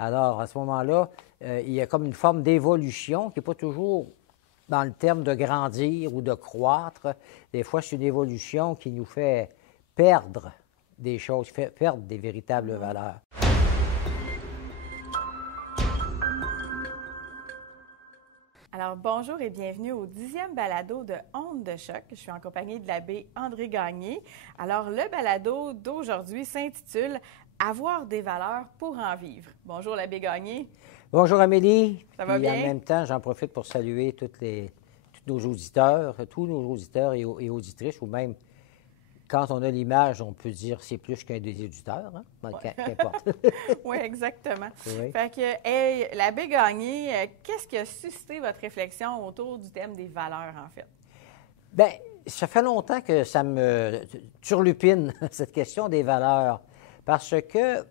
Alors, à ce moment-là, il y a comme une forme d'évolution qui n'est pas toujours dans le terme de grandir ou de croître. Des fois, c'est une évolution qui nous fait perdre des choses, fait perdre des véritables valeurs. Alors, bonjour et bienvenue au 10e balado de Ondes de choc. Je suis en compagnie de l'abbé André Gagné. Alors, le balado d'aujourd'hui s'intitule « Avoir des valeurs pour en vivre ». Bonjour, l'abbé Gagné. Bonjour, Amélie. Ça va bien? En même temps, j'en profite pour saluer tous nos auditeurs et auditrices, ou même, quand on a l'image, on peut dire c'est plus qu'un des auditeurs, hein? Ouais. Qu'importe. Oui, exactement. Oui. Fait que, hey, l'abbé Gagné, qu'est-ce qui a suscité votre réflexion autour du thème des valeurs, en fait? Bien, ça fait longtemps que ça me turlupine, cette question des valeurs, parce que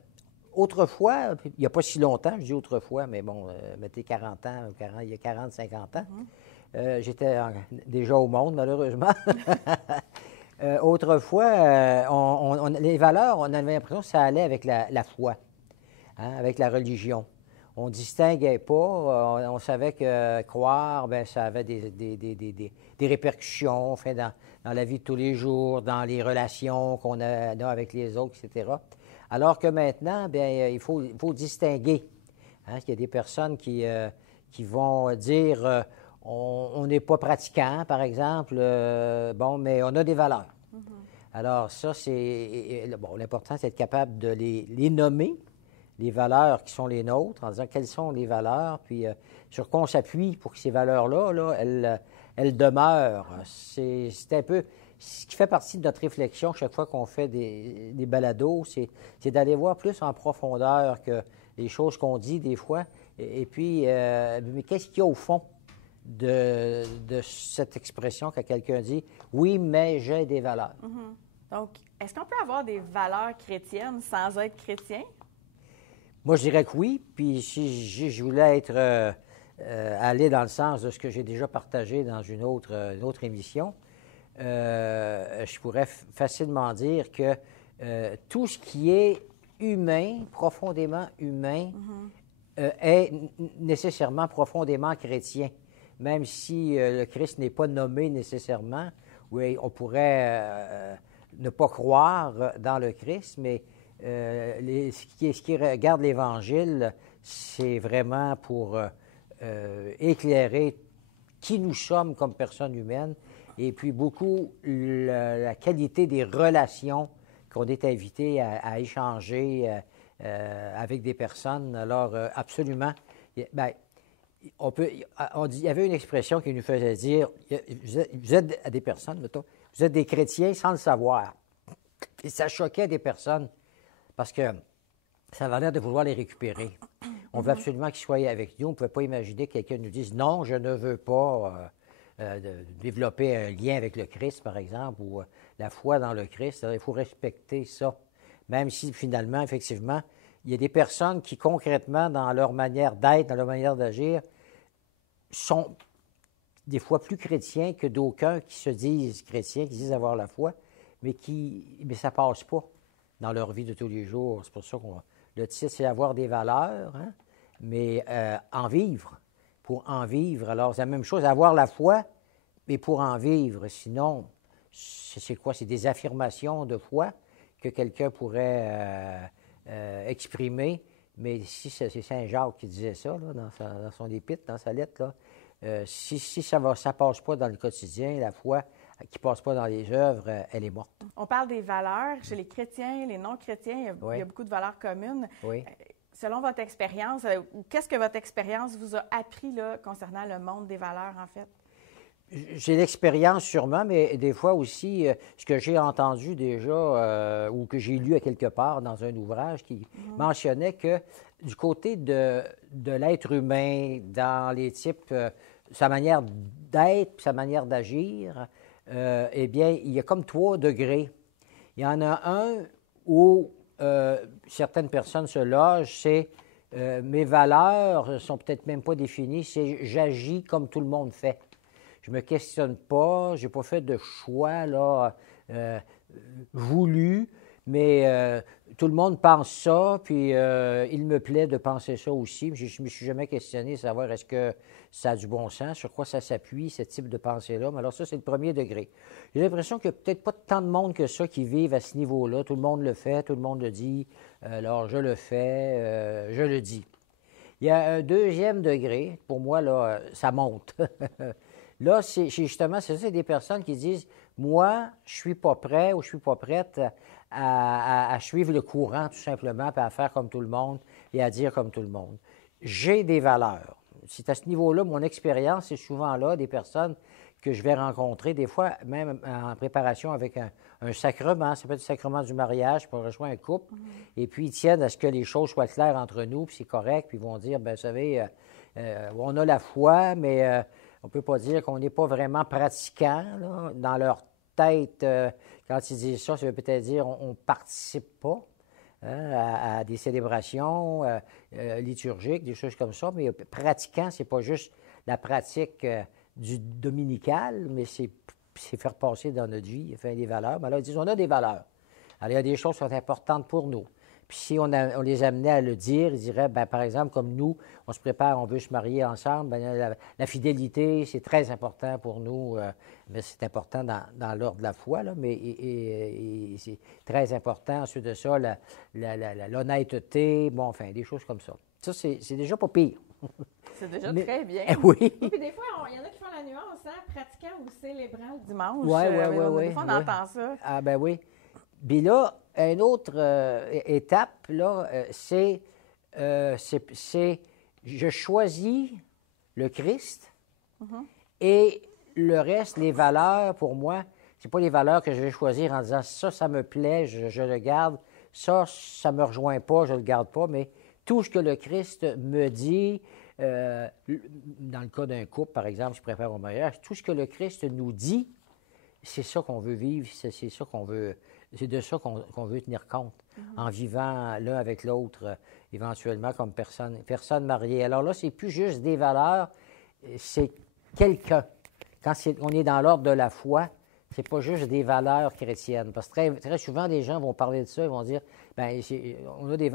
autrefois, il n'y a pas si longtemps, je dis autrefois, mais bon, mettez 40 ans, il y a 40, 50 ans, j'étais déjà au monde, malheureusement. Autrefois, les valeurs, on avait l'impression que ça allait avec la foi, hein, avec la religion. On ne distinguait pas, on savait que croire, bien, ça avait des répercussions enfin, dans la vie de tous les jours, dans les relations qu'on a avec les autres, etc. Alors que maintenant, bien, il faut distinguer. Hein, il y a des personnes qui vont dire on n'est pas pratiquant, par exemple, bon, mais on a des valeurs. Alors, ça, c'est. Bon, l'important, c'est d'être capable de les nommer, les valeurs qui sont les nôtres, en disant quelles sont les valeurs, puis sur quoi on s'appuie pour que ces valeurs-là, là, elles demeurent. C'est un peu. Ce qui fait partie de notre réflexion chaque fois qu'on fait des balados, c'est d'aller voir plus en profondeur que les choses qu'on dit des fois. Et puis, mais qu'est-ce qu'il y a au fond de cette expression que quelqu'un dit « Oui, mais j'ai des valeurs ». Donc, est-ce qu'on peut avoir des valeurs chrétiennes sans être chrétien? Moi, je dirais que oui. Puis si je voulais aller dans le sens de ce que j'ai déjà partagé dans une autre émission, je pourrais facilement dire que tout ce qui est humain, profondément humain, est nécessairement profondément chrétien. Même si le Christ n'est pas nommé nécessairement, oui, on pourrait ne pas croire dans le Christ, mais ce qui regarde l'Évangile, c'est vraiment pour éclairer qui nous sommes comme personnes humaines et puis beaucoup la qualité des relations qu'on est invité à échanger avec des personnes. Alors, absolument, bien, il y avait une expression qui nous faisait dire vous êtes à des personnes, mettons, vous êtes des chrétiens sans le savoir. Et ça choquait des personnes parce que ça avait l'air de vouloir les récupérer. On veut absolument qu'ils soient avec nous. On ne pouvait pas imaginer que quelqu'un nous dise non, je ne veux pas développer un lien avec le Christ, par exemple, ou la foi dans le Christ. Alors, il faut respecter ça. Même si finalement, effectivement, il y a des personnes qui, concrètement, dans leur manière d'être, dans leur manière d'agir, sont des fois plus chrétiens que d'aucuns qui se disent chrétiens, qui disent avoir la foi, mais ça ne passe pas dans leur vie de tous les jours. C'est pour ça que le titre, c'est avoir des valeurs, hein? Mais en vivre. Pour en vivre, alors c'est la même chose, avoir la foi, mais pour en vivre. Sinon, c'est quoi? C'est des affirmations de foi que quelqu'un pourrait exprimer. Mais si c'est Saint Jacques qui disait ça là, dans son épître, dans sa lettre, là, si ça ne passe pas dans le quotidien, la foi qui ne passe pas dans les œuvres, elle est morte. On parle des valeurs. Chez les chrétiens, les non-chrétiens, il y a beaucoup de valeurs communes. Oui. Selon votre expérience, qu'est-ce que votre expérience vous a appris là, concernant le monde des valeurs, en fait? J'ai l'expérience sûrement, mais des fois aussi, ce que j'ai entendu déjà ou que j'ai lu à quelque part dans un ouvrage qui mentionnait que du côté de l'être humain, dans les types, sa manière d'être, sa manière d'agir, eh bien, il y a comme 3 degrés. Il y en a un où certaines personnes se logent, c'est mes valeurs ne sont peut-être même pas définies, c'est j'agis comme tout le monde fait. Je ne me questionne pas, je n'ai pas fait de choix là, voulu, Mais tout le monde pense ça, puis il me plaît de penser ça aussi. Je ne me suis jamais questionné de savoir est-ce que ça a du bon sens, sur quoi ça s'appuie, ce type de pensée-là. Mais alors ça, c'est le premier degré. J'ai l'impression qu'il n'y a peut-être pas tant de monde que ça qui vivent à ce niveau-là. Tout le monde le fait, tout le monde le dit. Alors, je le fais, je le dis. Il y a un deuxième degré. Pour moi, là, ça monte. Là, c'est des personnes qui disent « Moi, je ne suis pas prêt ou je ne suis pas prête à suivre le courant, tout simplement, puis à faire comme tout le monde et à dire comme tout le monde. J'ai des valeurs. » C'est à ce niveau-là, mon expérience, c'est souvent là des personnes que je vais rencontrer, des fois même en préparation avec un sacrement, ça peut être le sacrement du mariage, pour rejoindre un couple, et puis ils tiennent à ce que les choses soient claires entre nous, puis c'est correct, puis ils vont dire, bien, vous savez, on a la foi, mais on ne peut pas dire qu'on n'est pas vraiment pratiquant, là. Dans leur tête, quand ils disent ça veut peut-être dire on ne participe pas à des célébrations liturgiques, des choses comme ça, mais pratiquant, c'est pas juste la pratique du dominical, mais c'est faire passer dans notre vie, faire des valeurs. Mais là, ils disent, on a des valeurs. Alors, il y a des choses qui sont importantes pour nous. Puis si on les amenait à le dire, ils diraient, bien, par exemple, comme nous, on se prépare, on veut se marier ensemble, bien, la fidélité, c'est très important pour nous, mais c'est important dans l'ordre de la foi, là, mais c'est très important. Ensuite de ça, l'honnêteté, bon, enfin, des choses comme ça. Ça, c'est déjà pas pire. C'est déjà très bien. Oui. Puis des fois, il y en a qui font la nuance, hein, pratiquant ou célébrant le dimanche. Oui. Des fois, on entend ça. Ah, ben oui. Puis là, une autre étape, là, c'est je choisis le Christ et le reste, les valeurs, pour moi, c'est pas les valeurs que je vais choisir en disant ça me plaît, je le garde, ça me rejoint pas, je le garde pas, mais tout ce que le Christ me dit, dans le cas d'un couple, par exemple, je prépare au mariage, tout ce que le Christ nous dit, c'est ça qu'on veut vivre, c'est ça qu'on veut. C'est de ça qu'on veut tenir compte en vivant l'un avec l'autre, éventuellement comme personne mariée. Alors là, c'est plus juste des valeurs, c'est quelqu'un. Quand on est dans l'ordre de la foi, c'est pas juste des valeurs chrétiennes. Parce que très, très souvent, des gens vont parler de ça, ils vont dire, bien,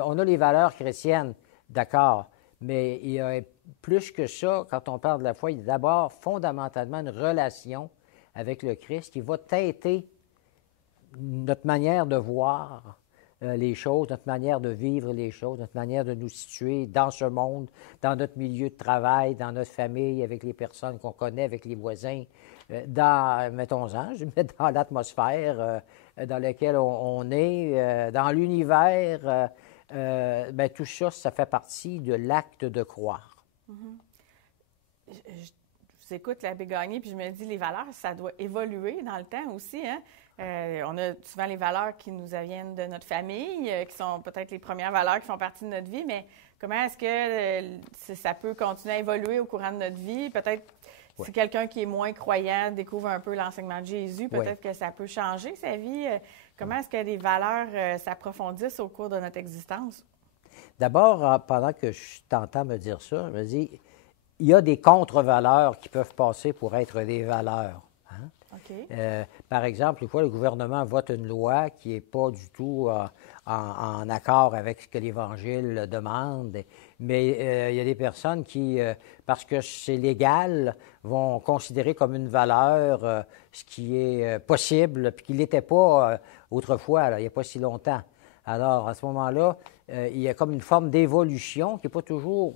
on a les valeurs chrétiennes, d'accord, mais il y a plus que ça, quand on parle de la foi, il y a d'abord fondamentalement une relation avec le Christ qui va teinter notre manière de voir les choses, notre manière de vivre les choses, notre manière de nous situer dans ce monde, dans notre milieu de travail, dans notre famille, avec les personnes qu'on connaît, avec les voisins, mettons-en, je mets dans l'atmosphère dans laquelle on est, dans l'univers, bien, tout ça, ça fait partie de l'acte de croire. Je écoute l'abbé Gagné, puis je me dis, les valeurs, ça doit évoluer dans le temps aussi, hein? On a souvent les valeurs qui nous viennent de notre famille, qui sont peut-être les premières valeurs qui font partie de notre vie, mais comment est-ce que ça peut continuer à évoluer au courant de notre vie? Peut-être si quelqu'un qui est moins croyant découvre un peu l'enseignement de Jésus, peut-être que ça peut changer sa vie. Comment est-ce que les valeurs s'approfondissent au cours de notre existence? D'abord, pendant que je t'entends me dire ça, je me dis, il y a des contre-valeurs qui peuvent passer pour être des valeurs. Hein? Okay. Par exemple, une fois, le gouvernement vote une loi qui n'est pas du tout en accord avec ce que l'Évangile demande, mais il y a des personnes qui, parce que c'est légal, vont considérer comme une valeur ce qui est possible, puis qui ne l'était pas autrefois, là, il n'y a pas si longtemps. Alors, à ce moment-là, il y a comme une forme d'évolution qui n'est pas toujours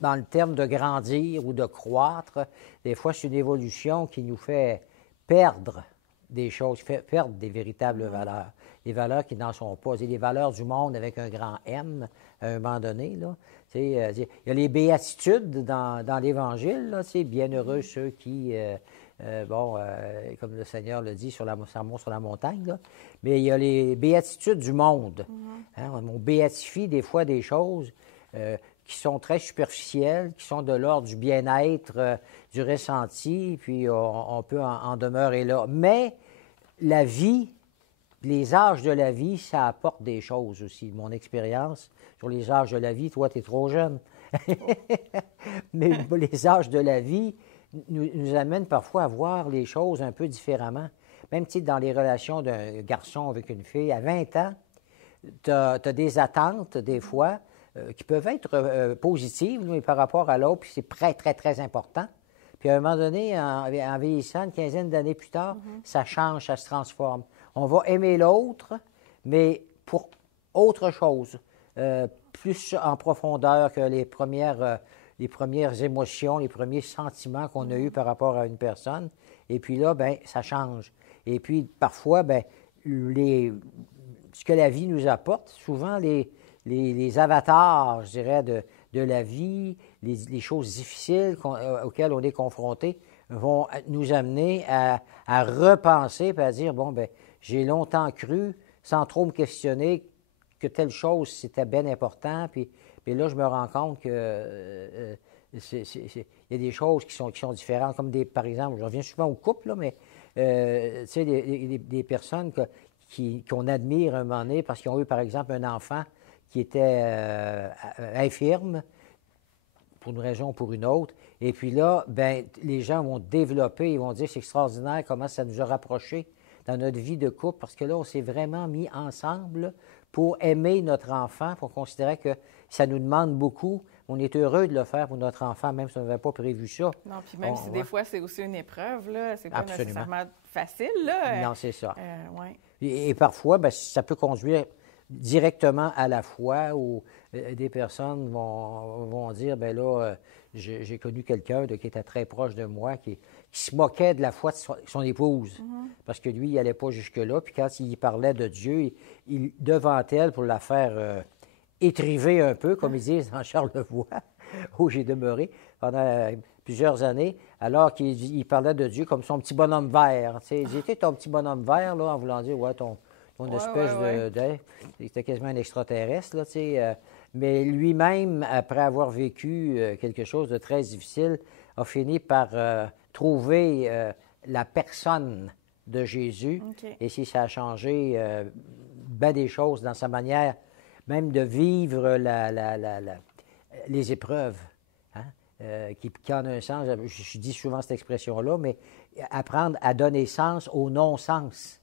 dans le terme de grandir ou de croître. Des fois, c'est une évolution qui nous fait perdre des choses, fait perdre des véritables valeurs. Des valeurs qui n'en sont pas. C'est les valeurs du monde avec un grand M, à un moment donné. Là. Il y a les béatitudes dans l'Évangile. Là, bienheureux ceux qui, comme le Seigneur le dit sur la montagne. Là. Mais il y a les béatitudes du monde. Hein, on béatifie des fois des choses qui sont très superficielles, qui sont de l'ordre du bien-être, du ressenti, puis on peut en demeurer là. Mais la vie, les âges de la vie, ça apporte des choses aussi. Mon expérience sur les âges de la vie, toi, tu es trop jeune. Mais les âges de la vie nous amènent parfois à voir les choses un peu différemment. Même dans les relations d'un garçon avec une fille, à 20 ans, tu as des attentes, des fois, qui peuvent être positives, mais par rapport à l'autre, puis c'est très, très, très important. Puis à un moment donné, en vieillissant, une quinzaine d'années plus tard, ça change, ça se transforme. On va aimer l'autre, mais pour autre chose, plus en profondeur que les premières émotions, les premiers sentiments qu'on a eus par rapport à une personne. Et puis là, bien, ça change. Et puis, parfois, bien, ce que la vie nous apporte, souvent les avatars, je dirais, de la vie, les choses difficiles auxquelles on est confronté, vont nous amener à repenser et à dire, bon, bien, j'ai longtemps cru, sans trop me questionner, que telle chose, c'était bien important, puis là, je me rends compte que il y a des choses qui sont différentes, comme par exemple, je reviens souvent au couple, là, mais tu sais, des personnes qu'on admire un moment donné parce qu'ils ont eu, par exemple, un enfant qui était infirme, pour une raison ou pour une autre. Et puis là, ben, les gens vont développer, ils vont dire c'est extraordinaire comment ça nous a rapprochés dans notre vie de couple, parce que là, on s'est vraiment mis ensemble pour aimer notre enfant, pour considérer que ça nous demande beaucoup. On est heureux de le faire pour notre enfant, même si on n'avait pas prévu ça. Non, puis même si des fois, c'est aussi une épreuve, là, c'est pas Absolument. nécessairement facile, là. Non, c'est ça. Ouais. Et parfois, ben, ça peut conduire directement à la foi où des personnes vont dire, ben là, j'ai connu quelqu'un qui était très proche de moi, qui se moquait de la foi de son épouse, parce que lui, il n'allait pas jusque-là. Puis quand il parlait de Dieu, devant elle, pour la faire étriver un peu, comme ils disent dans Charlevoix, où j'ai demeuré pendant plusieurs années, alors qu'il parlait de Dieu comme son petit bonhomme vert. Tu sais, il disait, ton petit bonhomme vert, là, en voulant dire, ouais, ton espèce de... C'était quasiment un extraterrestre, là, tu sais. Mais lui-même, après avoir vécu quelque chose de très difficile, a fini par trouver la personne de Jésus. Okay. Et si ça a changé bien des choses dans sa manière même de vivre les épreuves, hein, qui en a un sens, je dis souvent cette expression-là, mais apprendre à donner sens au non-sens.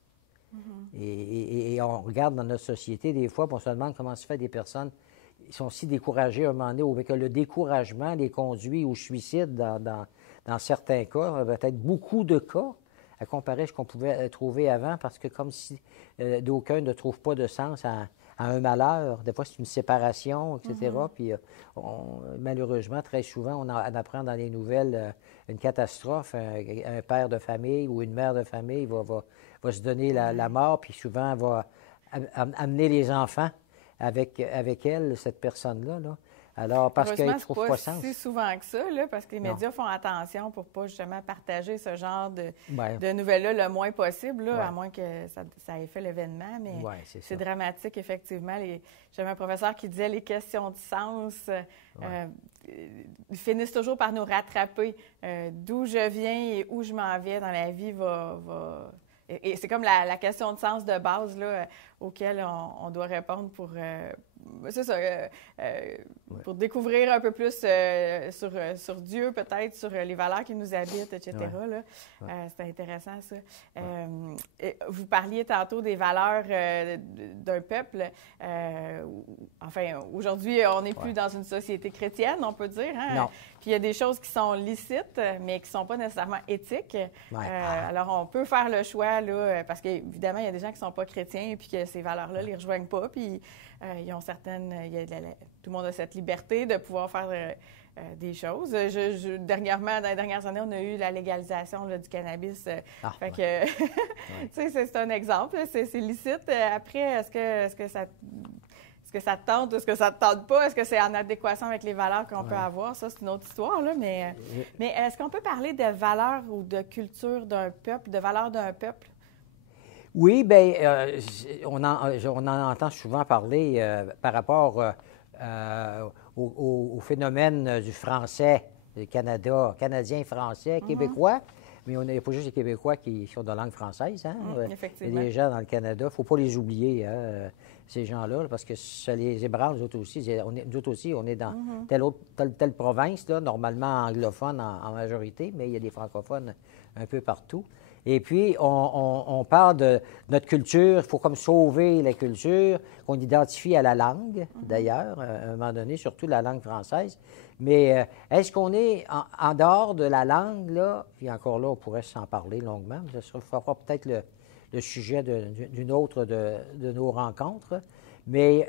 Et on regarde dans notre société, des fois, on se demande comment se fait des personnes qui sont si découragées à un moment donné, ou que le découragement les conduit au suicide dans certains cas, peut-être beaucoup de cas, à comparer à ce qu'on pouvait trouver avant, parce que comme si d'aucuns ne trouvent pas de sens à un malheur, des fois c'est une séparation, etc. Puis malheureusement, très souvent, on apprend dans les nouvelles une catastrophe, un père de famille ou une mère de famille va se donner la mort, puis souvent va amener les enfants avec elle, cette personne-là. Là. Alors, parce qu'ils ne trouvent pas sens. C'est souvent que ça, là, parce que les médias font attention pour ne pas justement partager ce genre de nouvelles-là le moins possible, là, à moins que ça ait fait l'événement. Mais c'est dramatique, effectivement. J'avais un professeur qui disait les questions de sens ils finissent toujours par nous rattraper. D'où je viens et où je m'en vais dans la vie Et c'est comme la question de sens de base là, auquel on doit répondre pour pour découvrir un peu plus sur Dieu, peut-être, sur les valeurs qui nous habitent, etc. C'est intéressant, ça. Vous parliez tantôt des valeurs d'un peuple. Enfin, aujourd'hui, on n'est plus dans une société chrétienne, on peut dire. Hein? Non. Puis il y a des choses qui sont licites, mais qui ne sont pas nécessairement éthiques. Alors, on peut faire le choix, là, parce qu'évidemment, il y a des gens qui ne sont pas chrétiens et puis que ces valeurs-là ne les rejoignent pas. Puis ils ont tout le monde a cette liberté de pouvoir faire des choses. Dernièrement, dans les dernières années, on a eu la légalisation là, du cannabis. Fait que, tu sais, c'est un exemple. C'est licite. Après, est-ce que ça te tente ou est-ce que ça ne te tente pas? Est-ce que c'est en adéquation avec les valeurs qu'on peut avoir? Ça, c'est une autre histoire, là. Mais est-ce qu'on peut parler de valeurs ou de culture d'un peuple, de valeurs d'un peuple? Oui, bien, on en entend souvent parler par rapport au phénomène du français, du Canadien, français, québécois. Mais il n'y a pas juste les Québécois qui sont de langue française. Hein? Effectivement. Il y a des gens dans le Canada, il ne faut pas les oublier, ces gens-là, parce que ça les ébranle, nous autres aussi, on est dans telle province, là, normalement anglophone en majorité, mais il y a des francophones un peu partout. Et puis, on parle de notre culture, il faut comme sauver la culture, qu'on identifie à la langue, d'ailleurs, à un moment donné, surtout la langue française. Mais est-ce qu'on est en dehors de la langue, là, puis encore là, on pourrait s'en parler longuement, mais ça fera peut-être le sujet d'une autre de nos rencontres. Mais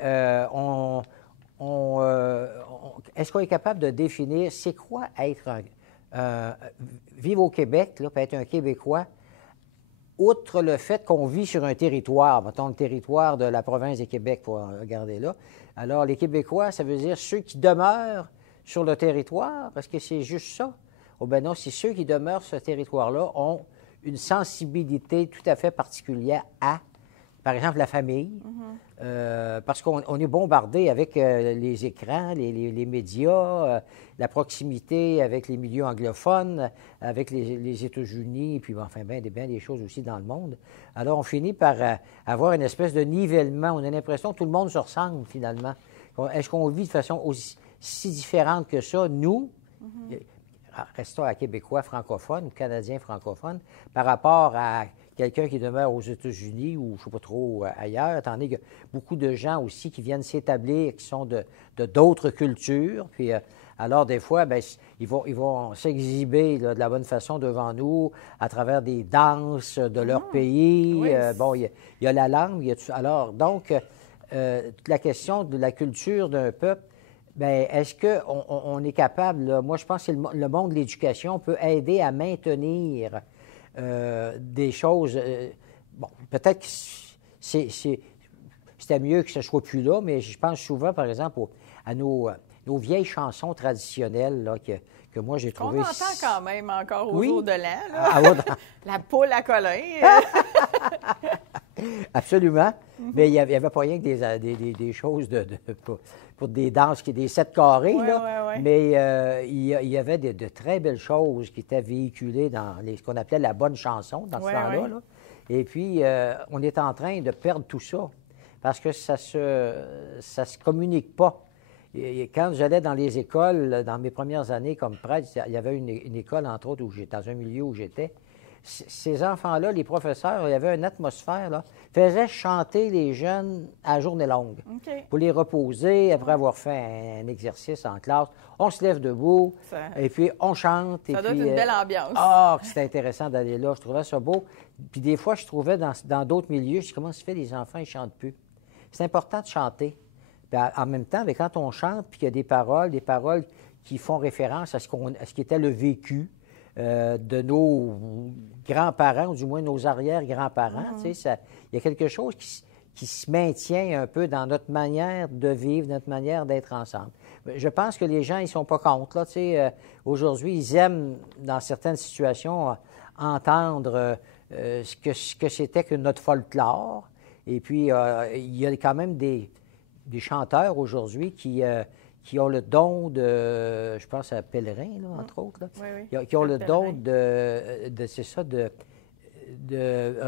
est-ce qu'on est capable de définir c'est quoi être vivre au Québec, là, puis être un Québécois, outre le fait qu'on vit sur un territoire, mettons le territoire de la province du Québec, pour regarder là. Alors, les Québécois, ça veut dire ceux qui demeurent sur le territoire, parce que c'est juste ça. Oh ben non, c'est ceux qui demeurent sur ce territoire-là ont une sensibilité tout à fait particulière à, par exemple, la famille, parce qu'on est bombardé avec les écrans, les médias, la proximité avec les milieux anglophones, avec les États-Unis, puis enfin, bien des choses aussi dans le monde. Alors, on finit par avoir une espèce de nivellement. On a l'impression que tout le monde se ressemble, finalement. Est-ce qu'on vit de façon aussi si différente que ça, nous, restons à Québécois francophones ou Canadiens francophones, par rapport à quelqu'un qui demeure aux États-Unis ou je ne sais pas trop ailleurs, étant donné qu'il y a beaucoup de gens aussi qui viennent s'établir, qui sont de d'autres cultures. Puis, alors, des fois, bien, ils vont s'exhiber là, de la bonne façon devant nous à travers des danses de leur pays. Oui. Bon, il y a la langue. Alors, donc, la question de la culture d'un peuple, bien, est-ce qu'on est capable, là, moi je pense que le monde de l'éducation peut aider à maintenir des choses. Bon, peut-être que c'était mieux que ce ne soit plus là, mais je pense souvent, par exemple, à nos vieilles chansons traditionnelles là, que moi j'ai trouvées. On entend quand même encore au Oui. jour de l'an. La poule à Colin. Absolument. Mais il n'y avait pas rien que des choses pour des danses, des 7 carrés. Ouais, là. ouais. Mais il y avait de très belles choses qui étaient véhiculées dans ce qu'on appelait la bonne chanson dans ce temps-là. Ouais. Là. Et puis, on est en train de perdre tout ça parce que ça se communique pas. Et quand j'allais dans les écoles, dans mes premières années comme prêtre, il y avait une école, entre autres, dans un milieu où j'étais. Ces enfants-là, les professeurs, il y avait une atmosphère, là, faisaient chanter les jeunes à journée longue. OK. Pour les reposer, après avoir fait un exercice en classe. On se lève debout, et puis on chante. Ça doit être une belle ambiance. Ah, c'était intéressant d'aller là. Je trouvais ça beau. Puis des fois, je trouvais dans d'autres milieux, je dis, comment se fait, les enfants, ils ne chantent plus? C'est important de chanter. Puis en même temps, quand on chante, puis qu'il y a des paroles qui font référence à ce qui était le vécu de nos grands-parents, ou du moins nos arrière-grands-parents. Tu sais, il y a quelque chose qui se maintient un peu dans notre manière de vivre, notre manière d'être ensemble. Je pense que les gens, ils ne sont pas contre. Là, tu sais, aujourd'hui, ils aiment, dans certaines situations, entendre ce que c'était que notre folklore. Et puis, il y a quand même des chanteurs aujourd'hui qui ont le don de, je pense à Pellerin, là, entre autres, là, Oui. qui ont le don c'est ça, de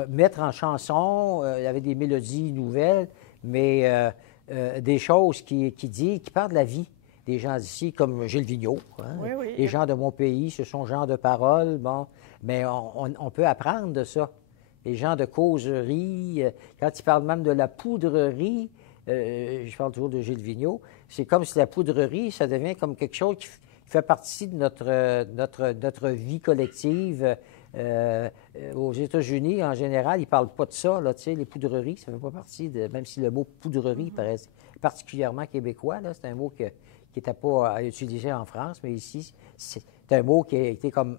mettre en chanson, il y avait des mélodies nouvelles, mais des choses qui parlent de la vie des gens d'ici, comme Gilles Vigneault. Hein? Oui. Les gens de mon pays, ce sont genre de paroles, bon, mais on peut apprendre de ça. Les gens de causerie, quand ils parlent même de la poudrerie, je parle toujours de Gilles Vigneault, c'est comme si la poudrerie, ça devient comme quelque chose qui fait partie de notre vie collective. Aux États-Unis, en général, ils ne parlent pas de ça, là, tu sais, les poudreries, ça ne fait pas partie même si le mot poudrerie paraît particulièrement québécois, là, c'est un mot qui n'était pas à utiliser en France, mais ici, c'est un mot qui a été comme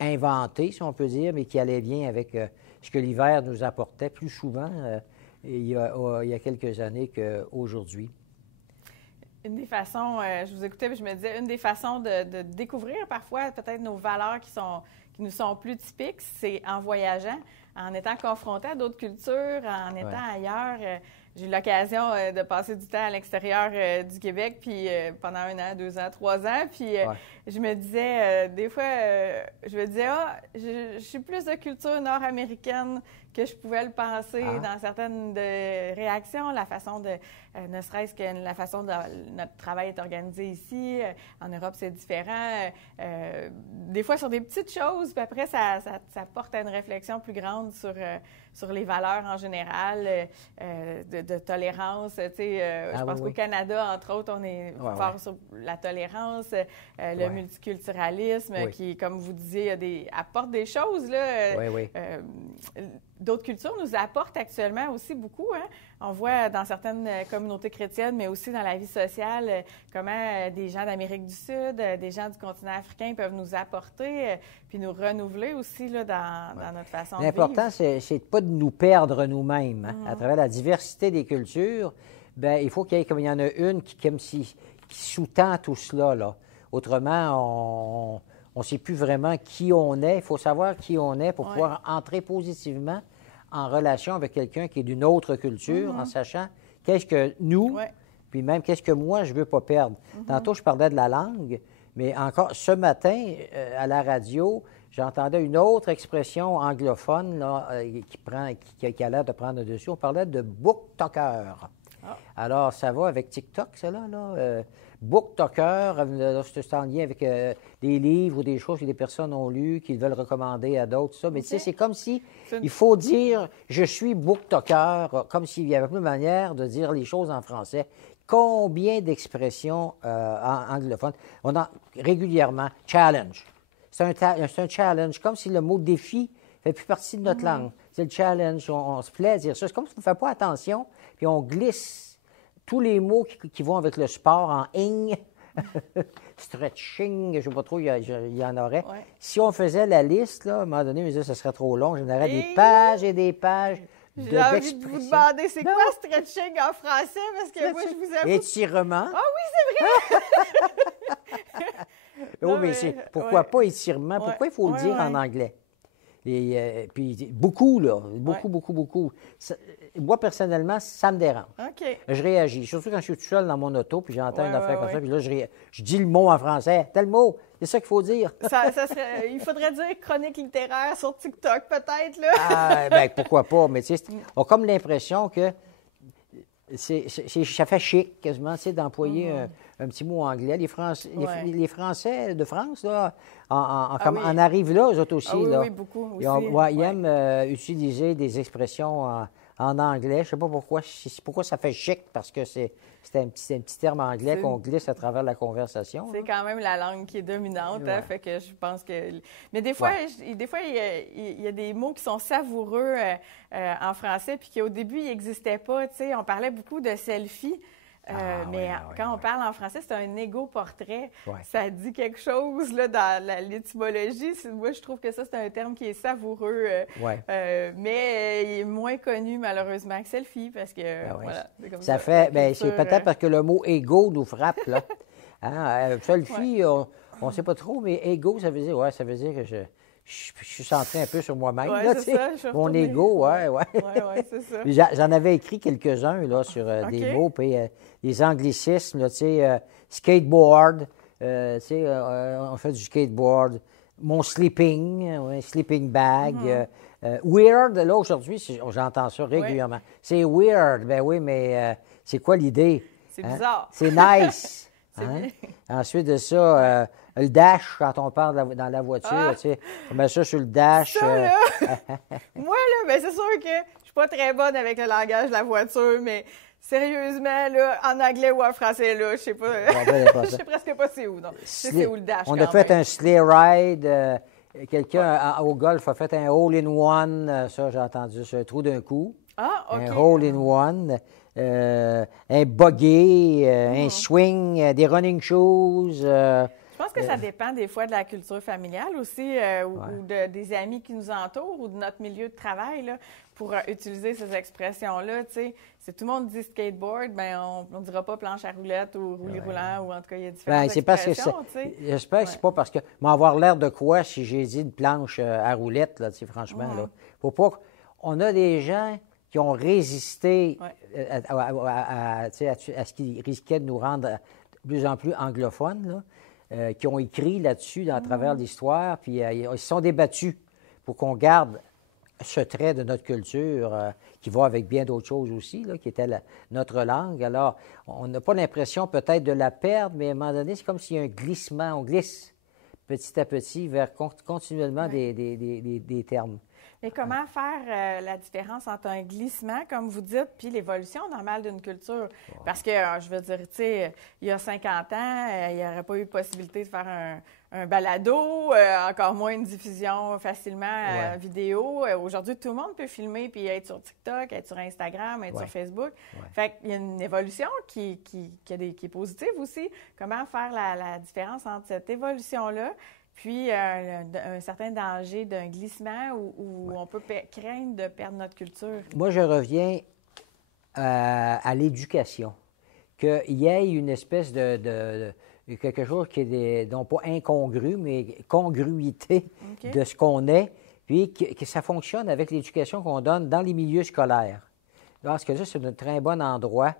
inventé, si on peut dire, mais qui allait bien avec ce que l'hiver nous apportait plus souvent il y a quelques années qu'aujourd'hui. Une des façons, je vous écoutais et je me disais, une des façons de découvrir parfois peut-être nos valeurs qui nous sont plus typiques, c'est en voyageant, en étant confronté à d'autres cultures, en étant ailleurs. J'ai eu l'occasion de passer du temps à l'extérieur du Québec, puis pendant 1 an, 2 ans, 3 ans, puis je me disais, des fois, je suis plus de culture nord-américaine que je pouvais le penser dans certaines réactions, la façon de, ne serait-ce que la façon dont notre travail est organisé ici. En Europe, c'est différent. Des fois, sur des petites choses, puis après, ça porte à une réflexion plus grande sur les valeurs en général, de tolérance. Je pense qu'au Canada, entre autres, on est fort sur la tolérance, le multiculturalisme, qui, comme vous disiez, apporte des choses. Là, d'autres cultures nous apportent actuellement aussi beaucoup. Hein? On voit dans certaines communautés chrétiennes, mais aussi dans la vie sociale, comment des gens d'Amérique du Sud, des gens du continent africain peuvent nous apporter, puis nous renouveler aussi là, dans notre façon de vivre. L'important, c'est pas de nous perdre nous-mêmes. Hein? À travers la diversité des cultures, bien, il faut qu'il y ait, comme il y en a une qui sous-tend tout cela. Là. Autrement, on ne sait plus vraiment qui on est. Il faut savoir qui on est pour pouvoir entrer positivement en relation avec quelqu'un qui est d'une autre culture, en sachant qu'est-ce que nous, puis même qu'est-ce que moi, je ne veux pas perdre. Tantôt, je parlais de la langue, mais encore ce matin, à la radio, j'entendais une autre expression anglophone là, qui a l'air de prendre le dessus. On parlait de booktalker. Alors, ça va avec TikTok, ça là? Booktalker, c'est en lien avec des livres ou des choses que des personnes ont lues, qu'ils veulent recommander à d'autres, ça. Mais tu sais, c'est comme si il faut dire « je suis booktalker », comme s'il y avait plus de manière de dire les choses en français. Combien d'expressions anglophones? On a régulièrement « challenge ». C'est un challenge, comme si le mot « défi » ne fait plus partie de notre langue. C'est le challenge, on se plaît à dire ça. C'est comme si on ne fait pas attention, puis on glisse tous les mots qui vont avec le sport en « ing », stretching, je ne sais pas trop, il y en aurait. Si on faisait la liste, là, à un moment donné, ça serait trop long, j'en aurais des pages et des pages J'ai envie de vous demander, c'est quoi stretching en français? Parce que moi, je vous avoue... Étirement. Ah oui, c'est vrai! mais pourquoi pas étirement? Pourquoi il faut le dire en anglais? Et puis, beaucoup, là. Beaucoup. Moi, personnellement, ça me dérange. Je réagis. Surtout quand je suis tout seul dans mon auto, puis j'entends une affaire comme ça, puis là, je dis le mot en français. Tel mot. C'est ça qu'il faut dire. Il faudrait dire chronique littéraire sur TikTok, peut-être, là. Bien, pourquoi pas. Mais tu sais, on a comme l'impression que ça fait chic, quasiment, tu sais, d'employer un petit mot anglais. Les Français de France, là, en arrivent là, eux autres aussi. Là. Oui, beaucoup aussi. Ils aiment utiliser des expressions en anglais. Je ne sais pas pourquoi ça fait chic, parce que c'est un petit terme anglais qu'on glisse à travers la conversation. C'est quand même la langue qui est dominante, hein, fait que je pense que... Mais des fois, il y a des mots qui sont savoureux en français, puis qui au début, ils n'existaient pas. Tu sais, on parlait beaucoup de selfie. Quand on parle en français, c'est un égo-portrait. Ça dit quelque chose là, dans l'étymologie. Moi, je trouve que ça, c'est un terme qui est savoureux, mais il est moins connu, malheureusement, que selfie, parce que, voilà, c'est comme ça. C'est peut-être parce que le mot « égo » nous frappe, là. Selfie, on ne sait pas trop, mais « égo », ça veut dire que je suis centré un peu sur moi-même. Mon ego, c'est ça. J'en avais écrit quelques-uns là, sur des mots, puis des anglicismes, là, tu sais, skateboard, on fait du skateboard, mon sleeping, sleeping bag, weird, là, aujourd'hui, j'entends ça régulièrement. C'est weird, ben oui, mais c'est quoi l'idée? C'est bizarre. C'est nice. Ensuite de ça, le dash, quand on parle dans la voiture, tu sais, on met ça sur le dash. Ça, là, moi, là, ben, c'est sûr que je suis pas très bonne avec le langage de la voiture, mais sérieusement, là, en anglais ou en français, là, je sais pas. Je sais presque pas c'est où, non. Je sais c'est où le dash. On a fait un sleigh ride. Quelqu'un au golf a fait un hole-in-one. Ça, j'ai entendu, c'est un trou d'un coup. Un hole-in-one. Un buggy, un swing, des running shoes. Je pense que ça dépend des fois de la culture familiale aussi, ou des amis qui nous entourent, ou de notre milieu de travail, là, pour utiliser ces expressions-là. Tu sais, si tout le monde dit skateboard, ben on ne dira pas planche à roulettes ou roulis roulant, ou en tout cas, il y a différentes expressions. J'espère que c'est pas parce que m'avoir l'air de quoi si j'ai dit une planche à roulettes, là, tu sais, franchement. Là. Faut pas... On a des gens qui ont résisté à ce qui risquait de nous rendre de plus en plus anglophones, là. Qui ont écrit là-dessus à travers l'histoire, puis ils se sont débattus pour qu'on garde ce trait de notre culture qui va avec bien d'autres choses aussi, là, qui était notre langue. Alors, on n'a pas l'impression peut-être de la perdre, mais à un moment donné, c'est comme s'il y a un glissement. On glisse petit à petit vers continuellement des termes. Mais comment faire la différence entre un glissement, comme vous dites, puis l'évolution normale d'une culture? Parce que, je veux dire, tu sais, il y a 50 ans, il n'y aurait pas eu possibilité de faire un balado, encore moins une diffusion facilement vidéo. Aujourd'hui, tout le monde peut filmer puis être sur TikTok, être sur Instagram, être sur Facebook. Fait qu'il y a une évolution qui est positive aussi. Comment faire la différence entre cette évolution-là puis un certain danger d'un glissement où on peut craindre de perdre notre culture? Moi, je reviens à l'éducation. Qu'il y ait une espèce de quelque chose qui est non pas incongru, mais congruité de ce qu'on est, puis que ça fonctionne avec l'éducation qu'on donne dans les milieux scolaires. Parce que ça, c'est un très bon endroit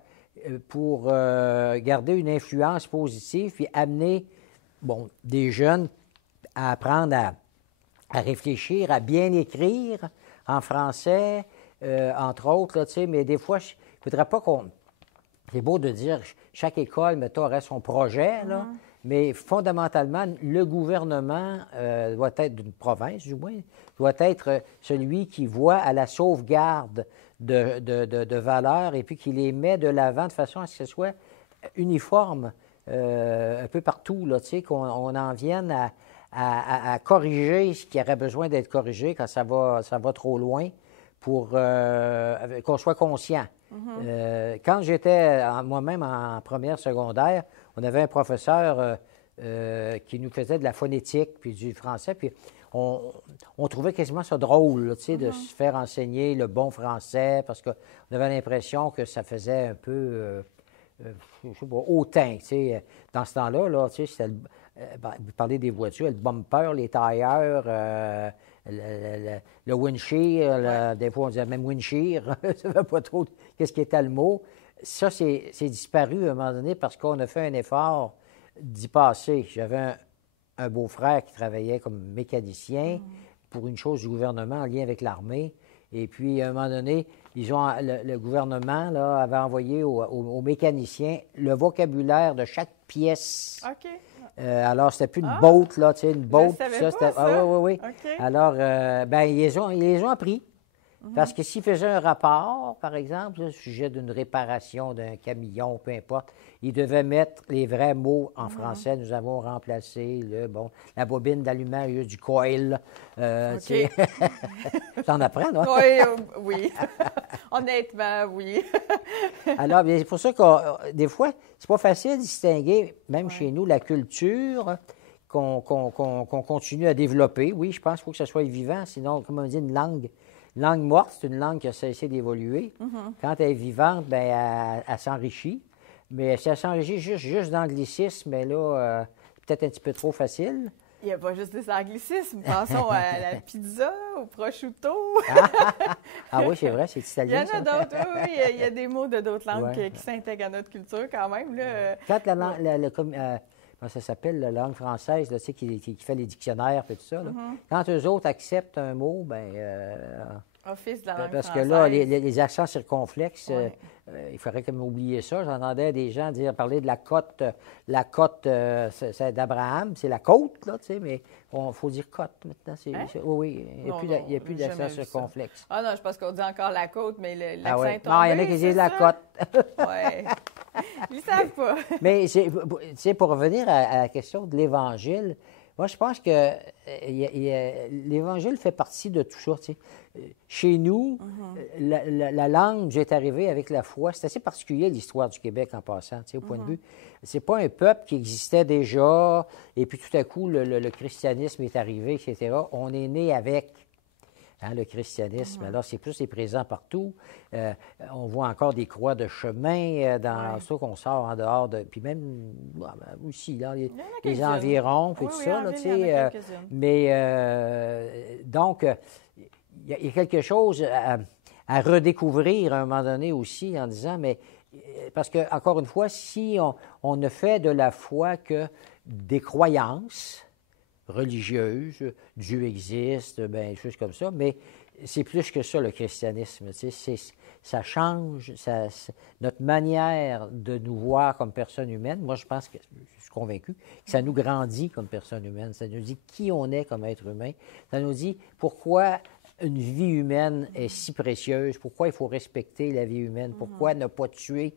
pour garder une influence positive, puis amener des jeunes à apprendre à réfléchir, à bien écrire en français, entre autres, là, tu sais, mais des fois, je ne voudrais pas qu'on... C'est beau de dire chaque école, mettons, aurait son projet, là, mais fondamentalement, le gouvernement doit être d'une province, du moins, doit être celui qui voit à la sauvegarde de valeurs et puis qui les met de l'avant de façon à ce que ce soit uniforme un peu partout, là, tu sais, qu'on en vienne à corriger ce qui aurait besoin d'être corrigé quand ça va trop loin pour qu'on soit conscient. Quand j'étais moi-même en première secondaire, on avait un professeur qui nous faisait de la phonétique puis du français, puis on trouvait quasiment ça drôle, tu sais, de se faire enseigner le bon français parce qu'on avait l'impression que ça faisait un peu, je sais pas, hautain, tu sais. Dans ce temps-là, là, tu sais, c'était vous parlez des voitures, le bumper, les tailleurs, le windshield, des fois on disait même windshield, je ne savais pas trop qu'est-ce qui était le mot. Ça, c'est disparu à un moment donné parce qu'on a fait un effort d'y passer. J'avais un beau-frère qui travaillait comme mécanicien pour une chose du gouvernement en lien avec l'armée. Et puis, à un moment donné, le gouvernement là, avait envoyé aux mécaniciens le vocabulaire de chaque pièce. OK. Alors, c'était plus une boat, là, tu sais, une boat. Je savais pas ça. Ah, oui. Okay. Alors, ils les ont appris. Parce que s'ils faisaient un rapport, par exemple, au sujet d'une réparation d'un camion, peu importe, ils devaient mettre les vrais mots en français. Nous avons remplacé la bobine d'allumage du coil. Tu en apprends, non? Oui. Honnêtement, oui. Alors, c'est pour ça que des fois, c'est pas facile de distinguer, même chez nous, la culture qu'on continue à développer. Oui, je pense qu'il faut que ça soit vivant, sinon, comme on dit, une langue morte, c'est une langue qui a cessé d'évoluer. Quand elle est vivante, bien, elle s'enrichit. Mais si elle s'enrichit juste d'anglicisme, mais là, peut-être un petit peu trop facile. Il n'y a pas juste des anglicismes. Pensons à la pizza, au prosciutto. Oui, c'est vrai, c'est italien. Il y en a d'autres, oui. Il y a des mots de d'autres langues qui s'intègrent à notre culture quand même. Là. Quand comment ça s'appelle, la langue française, là, tu sais, qui fait les dictionnaires et tout ça, là. Quand eux autres acceptent un mot, bien... Office de la langue parce française. que là, les accents circonflexes, il faudrait comme oublier ça. J'entendais des gens parler de la côte c'est d'Abraham, c'est la côte, là, tu sais, mais il faut dire côte maintenant. Oui, il n'y a plus d'accent circonflexe. Ah non, je pense qu'on dit encore la côte, mais l'accent est tombé. Non, il y en a qui disent la côte. Oui. Ils ne savent pas. Mais pour revenir à la question de l'Évangile, moi, je pense que l'Évangile fait partie de tout ça. Tu sais. Chez nous, la langue nous est arrivée avec la foi. C'est assez particulier, l'histoire du Québec, en passant, tu sais, au point de vue. C'est pas un peuple qui existait déjà, et puis tout à coup, le christianisme est arrivé, etc. On est né avec le christianisme. Alors, c'est présent partout. On voit encore des croix de chemin dans ça qu'on sort en dehors de... Puis même aussi, là, les environs, puis tout ça. Là, tu sais, mais donc, il y a quelque chose à redécouvrir à un moment donné aussi en disant, mais parce que, encore une fois, si on ne fait de la foi que des croyances religieuses, Dieu existe, des choses comme ça, mais c'est plus que ça, le christianisme. Ça change notre manière de nous voir comme personne humaine. Moi, je pense que je suis convaincu que ça nous grandit comme personne humaine. Ça nous dit qui on est comme être humain. Ça nous dit pourquoi une vie humaine est si précieuse, pourquoi il faut respecter la vie humaine, pourquoi ne pas tuer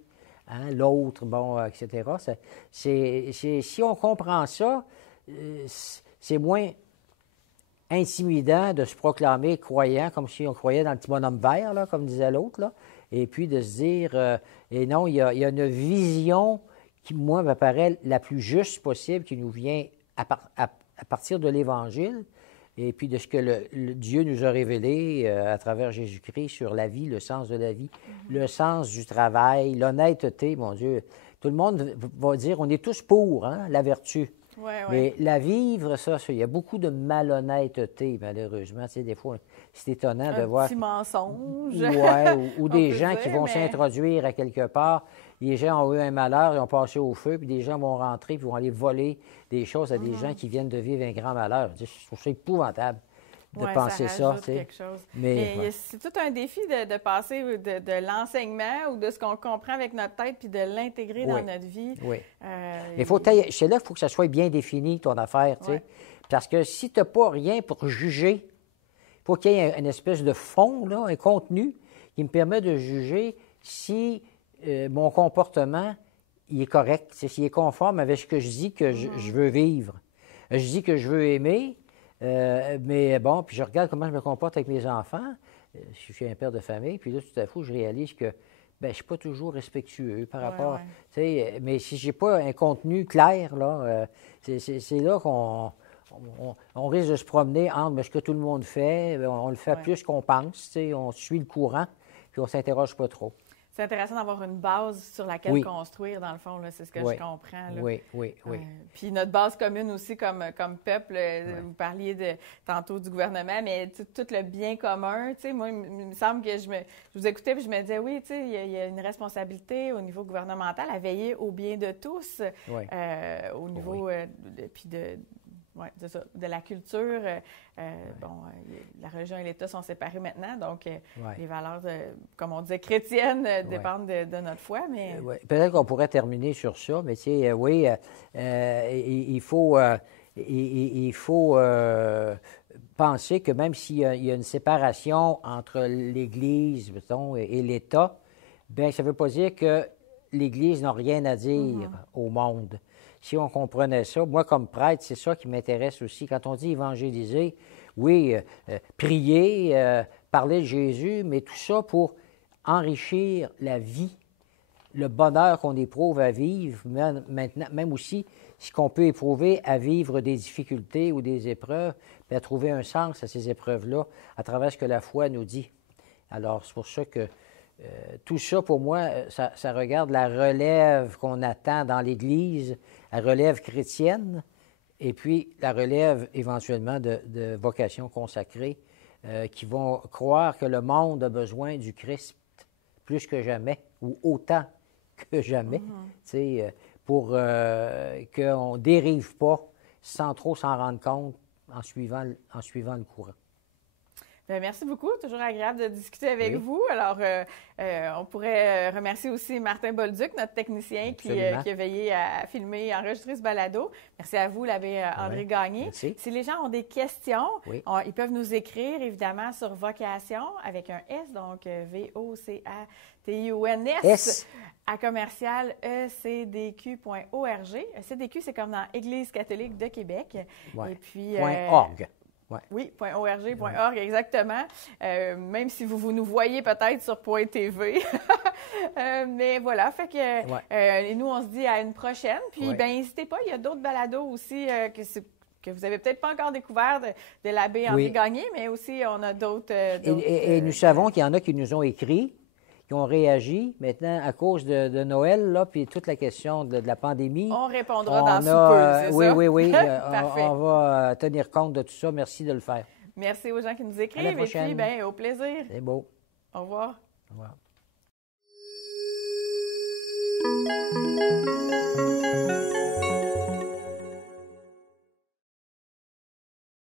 l'autre, bon, etc. Si on comprend ça, c'est moins intimidant de se proclamer croyant, comme si on croyait dans le petit bonhomme vert, là, comme disait l'autre, là, et puis de se dire, et non, il y a une vision qui, moi, me paraît la plus juste possible, qui nous vient à partir de l'Évangile, et puis de ce que le Dieu nous a révélé à travers Jésus-Christ sur la vie, le sens de la vie, le sens du travail, l'honnêteté, mon Dieu. Tout le monde va dire, on est tous pour la vertu. Ouais. Mais la vivre, ça, il y a beaucoup de malhonnêteté, malheureusement. Tu sais, des fois, c'est étonnant de voir... Un petit mensonge. Oui, ou des gens qui vont s'introduire à quelque part. Les gens ont eu un malheur, ils ont passé au feu, puis des gens vont rentrer, puis vont aller voler des choses à des gens qui viennent de vivre un grand malheur. Je trouve ça épouvantable de penser ça. Quelque chose. Mais c'est tout un défi de passer de l'enseignement ou de ce qu'on comprend avec notre tête puis de l'intégrer dans notre vie. Oui. Mais c'est là qu'il faut que ça soit bien défini, ton affaire. Parce que si tu n'as pas rien pour juger, il faut qu'il y ait une espèce de fond, là, un contenu qui me permet de juger si mon comportement il est correct, s'il est conforme avec ce que je dis que je veux vivre. Je dis que je veux aimer. Mais bon, puis je regarde comment je me comporte avec mes enfants. Je suis un père de famille, puis là, tout à coup, je réalise que je ne suis pas toujours respectueux par rapport... Mais si je n'ai pas un contenu clair, là, c'est là qu'on risque de se promener entre ce que tout le monde fait, on le fait plus qu'on pense, on suit le courant, puis on ne s'interroge pas trop. C'est intéressant d'avoir une base sur laquelle construire, dans le fond, là, c'est ce que je comprends. Là. Oui. Puis notre base commune aussi comme peuple, vous parliez tantôt du gouvernement, mais tout le bien commun, tu sais, moi, il me semble que je vous écoutais puis je me disais, oui, tu sais, il y a une responsabilité au niveau gouvernemental à veiller au bien de tous, au niveau de la culture. La religion et l'État sont séparés maintenant, donc les valeurs, comme on disait, chrétiennes dépendent de notre foi. Mais... Peut-être qu'on pourrait terminer sur ça, mais tu sais, il faut penser que même s'il y a une séparation entre l'Église, mettons, et l'État, bien, ça ne veut pas dire que l'Église n'a rien à dire au monde. Si on comprenait ça, moi, comme prêtre, c'est ça qui m'intéresse aussi. Quand on dit évangéliser, prier, parler de Jésus, mais tout ça pour enrichir la vie, le bonheur qu'on éprouve à vivre, maintenant, même aussi ce qu'on peut éprouver à vivre des difficultés ou des épreuves, puis à trouver un sens à ces épreuves-là à travers ce que la foi nous dit. Alors, c'est pour ça que tout ça, pour moi, ça regarde la relève qu'on attend dans l'Église, la relève chrétienne, et puis la relève éventuellement de vocations consacrées qui vont croire que le monde a besoin du Christ plus que jamais, ou autant que jamais, pour qu'on ne dérive pas sans trop s'en rendre compte en suivant le courant. Bien, merci beaucoup. Toujours agréable de discuter avec vous. Alors, on pourrait remercier aussi Martin Bolduc, notre technicien qui a veillé à filmer et enregistrer ce balado. Merci à vous, l'abbé André Gagné. Merci. Si les gens ont des questions, ils peuvent nous écrire, évidemment, sur Vocation avec un S, donc VOCATIONS, à commercial ecdq.org. ECDQ, c'est comme dans Église catholique de Québec. Et puis, .org. Oui, .org, exactement. Même si vous nous voyez peut-être sur .tv. Mais voilà, fait que et nous, on se dit à une prochaine. Puis, n'hésitez pas, il y a d'autres balados aussi que vous n'avez peut-être pas encore découvert de l'abbé André Gagné, mais aussi on a d'autres... Et nous savons qu'il y en a qui nous ont écrit, qui ont réagi. Maintenant, à cause de Noël, là, puis toute la question de la pandémie. On répondra dans sous peu, c'est ça? Oui. on va tenir compte de tout ça. Merci de le faire. Merci aux gens qui nous écrivent. Et puis, au plaisir. C'est beau. Au revoir. Au revoir.